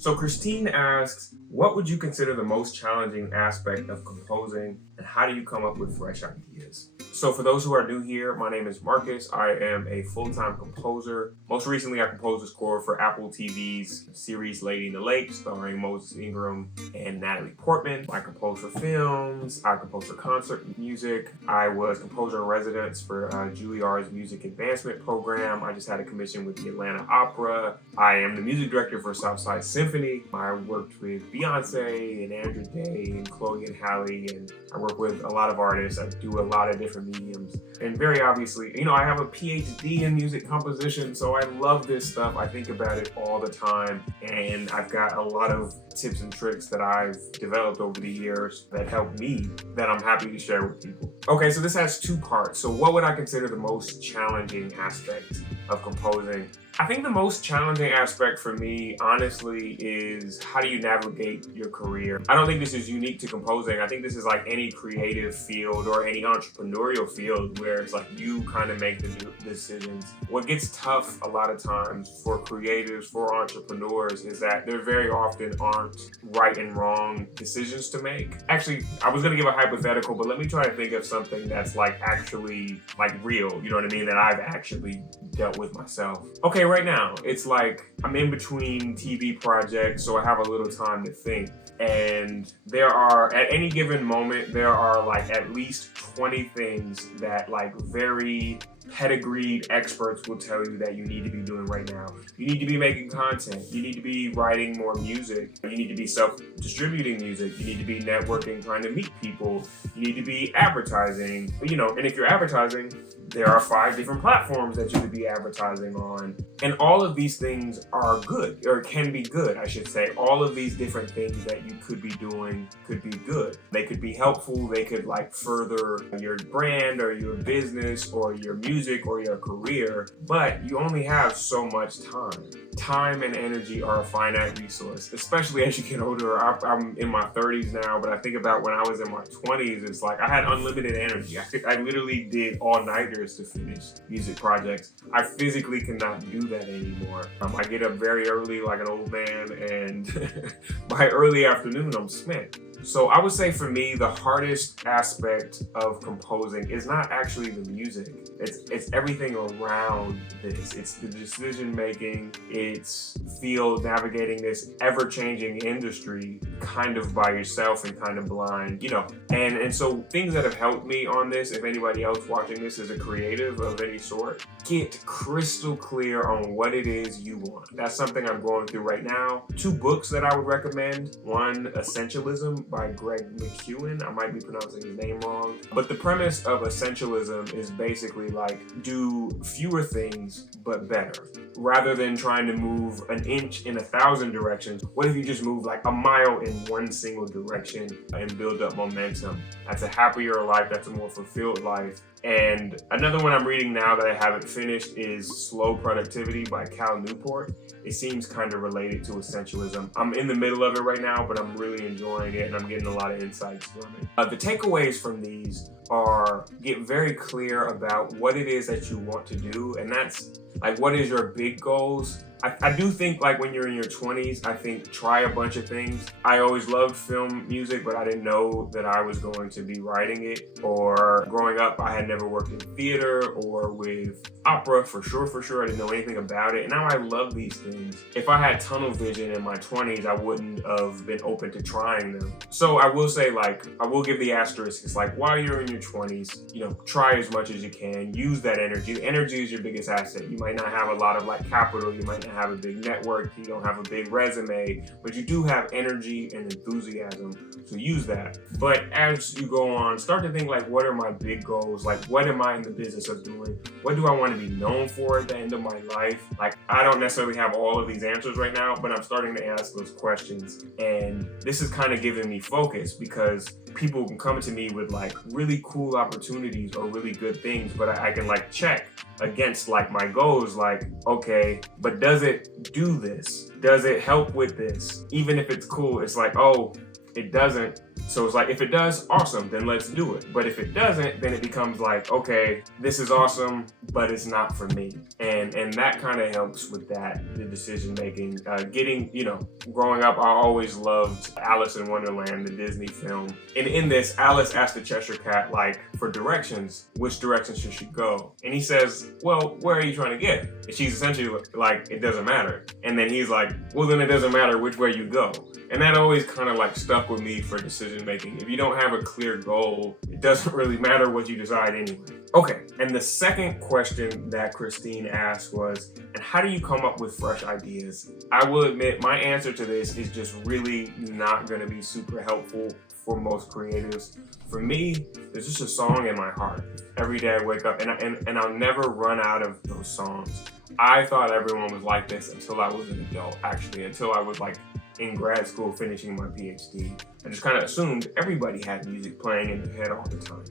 So Christine asks, what would you consider the most challenging aspect of composing, and how do you come up with fresh ideas? So for those who are new here, my name is Marcus. I am a full-time composer. Most recently, I composed a score for Apple TV's series Lady in the Lake, starring Moses Ingram and Natalie Portman. I compose for films. I compose for concert music. I was composer in residence for Juilliard's Music Advancement Program. I just had a commission with the Atlanta Opera. I am the music director for Southside Symphony. I worked with Beyonce and Andrew Day and Chloe and Halle, and I work with a lot of artists. I do a lot of different mediums. And very obviously, I have a PhD in music composition, so I love this stuff. I think about it all the time, and I've got a lot of tips and tricks that I've developed over the years that help me that I'm happy to share with people. Okay, so this has two parts. So what would I consider the most challenging aspect of composing? I think the most challenging aspect for me, honestly, is how do you navigate your career? I don't think this is unique to composing. I think this is like any creative field or any entrepreneurial field where it's like you kind of make the decisions. What gets tough a lot of times for creatives, for entrepreneurs, is that there very often aren't right and wrong decisions to make. Actually, I was going to give a hypothetical, but let me try to think of something that's like actually like real, you know what I mean, that I've actually dealt with myself. Okay, right now, it's like I'm in between TV projects, so I have a little time to think. And there are, at any given moment, there are like at least 20 things that like very pedigreed experts will tell you that you need to be doing right now. You need to be making content. You need to be writing more music. You need to be self-distributing music. You need to be networking, trying to meet people. You need to be advertising. And if you're advertising, there are 5 different platforms that you could be advertising on. And all of these things are good, or can be good, I should say. All of these different things that you could be doing could be good. They could be helpful. They could like further your brand or your business or your music or your career, but you only have so much time. Time and energy are a finite resource, especially as you get older. I'm in my 30s now, but I think about when I was in my 20s, it's like I had unlimited energy. I literally did all-nighters to finish music projects. I physically cannot do that anymore. I get up very early like an old man, and by early afternoon, I'm spent. So I would say for me, the hardest aspect of composing is not actually the music. It's everything around this. It's the decision making. It's field navigating this ever-changing industry kind of by yourself and kind of blind, And so things that have helped me on this, if anybody else watching this is a creative of any sort, get crystal clear on what it is you want. That's something I'm going through right now. 2 books that I would recommend. One, Essentialism by Greg McEwen. I might be pronouncing his name wrong. But the premise of Essentialism is basically like do fewer things but better. Rather than trying to move an inch in 1,000 directions, what if you just move like a mile in one single direction and build up momentum? That's a happier life. That's a more fulfilled life. And another one I'm reading now that I haven't finished is Slow Productivity by Cal Newport. It seems kind of related to Essentialism. I'm in the middle of it right now, but I'm really enjoying it and I'm getting a lot of insights from it. The takeaways from these are get very clear about what it is that you want to do, and that's like what is your big goals. I do think like when you're in your 20s, I think try a bunch of things. I always loved film music, but I didn't know that I was going to be writing it. Or growing up, I had never worked in theater or with opera for sure. I didn't know anything about it. And now I love these things. If I had tunnel vision in my 20s, I wouldn't have been open to trying them. So I will say I will give the asterisk. It's like while you're in your 20s, try as much as you can. Use that energy. Energy is your biggest asset. You might not have a lot of like capital. You might not have a big network, you don't have a big resume, but you do have energy and enthusiasm, so use that. But as you go on, start to think like, what are my big goals? Like, what am I in the business of doing? What do I want to be known for at the end of my life? Like, I don't necessarily have all of these answers right now, but I'm starting to ask those questions. And this is kind of giving me focus because people can come to me with like really cool opportunities or really good things, but I can like check against like my goals, like, okay, but does it do this? Does it help with this? Even if it's cool, it's like, oh, it doesn't. So it's like, if it does, awesome, then let's do it. But if it doesn't, then it becomes like, okay, this is awesome, but it's not for me. And that kind of helps with that, the decision making. Growing up, I always loved Alice in Wonderland, the Disney film. And in this, Alice asked the Cheshire Cat, like, for directions, which direction should she go? And he says, well, where are you trying to get? And she's essentially like, it doesn't matter. And then he's like, well, then it doesn't matter which way you go. And that always kind of like stuck with me for decision making. If you don't have a clear goal, it doesn't really matter what you decide anyway. Okay, and the second question that Christine asked was, and how do you come up with fresh ideas? I will admit my answer to this is just really not going to be super helpful for most creatives. For me, there's just a song in my heart. Every day I wake up and I'll never run out of those songs. I thought everyone was like this until I was an adult, actually, until I was like in grad school finishing my PhD. I just kind of assumed everybody had music playing in their head all the time.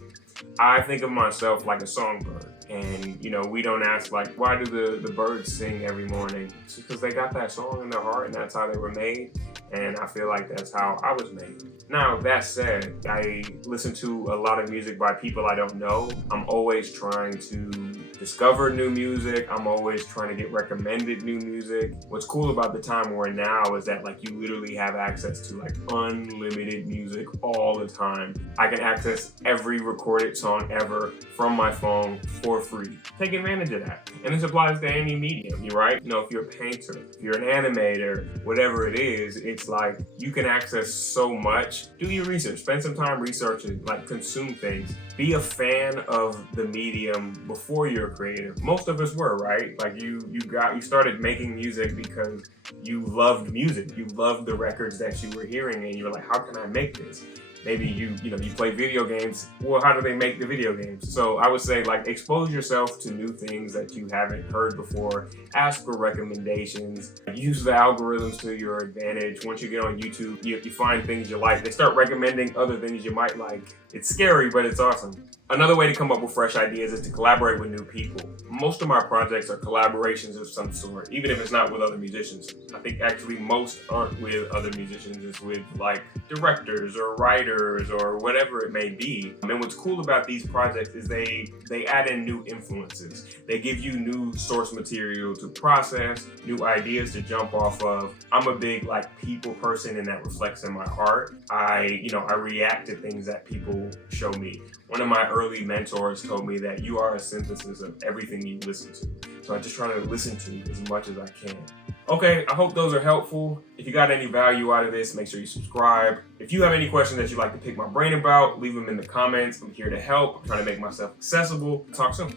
I think of myself like a songbird. And, we don't ask, like, why do the birds sing every morning? It's just because they got that song in their heart and that's how they were made. And I feel like that's how I was made. Now, that said, I listen to a lot of music by people I don't know. I'm always trying to discover new music. I'm always trying to get recommended new music. What's cool about the time we're in now is that, like, you literally have access to, like, unlimited music all the time. I can access every recorded song ever from my phone for free. Take advantage of that. And this applies to any medium, right? If you're a painter, if you're an animator, whatever it is, it's like you can access so much. Do your research, spend some time researching, like consume things. Be a fan of the medium before you're a creator. Most of us were, right? Like you started making music because you loved music. You loved the records that you were hearing and you were like, how can I make this? Maybe you play video games. Well, how do they make the video games? So I would say, like, expose yourself to new things that you haven't heard before. Ask for recommendations. Use the algorithms to your advantage. Once you get on YouTube, you find things you like. They start recommending other things you might like. It's scary, but it's awesome. Another way to come up with fresh ideas is to collaborate with new people. Most of my projects are collaborations of some sort, even if it's not with other musicians. I think actually most aren't with other musicians, it's with like directors or writers or whatever it may be. And what's cool about these projects is they add in new influences. They give you new source material to process, new ideas to jump off of. I'm a big like people person and that reflects in my art. I react to things that people show me. One of my early mentors told me that you are a synthesis of everything you listen to. So I just try to listen to as much as I can. Okay, I hope those are helpful. If you got any value out of this, make sure you subscribe. If you have any questions that you'd like to pick my brain about, leave them in the comments. I'm here to help. I'm trying to make myself accessible. Talk soon.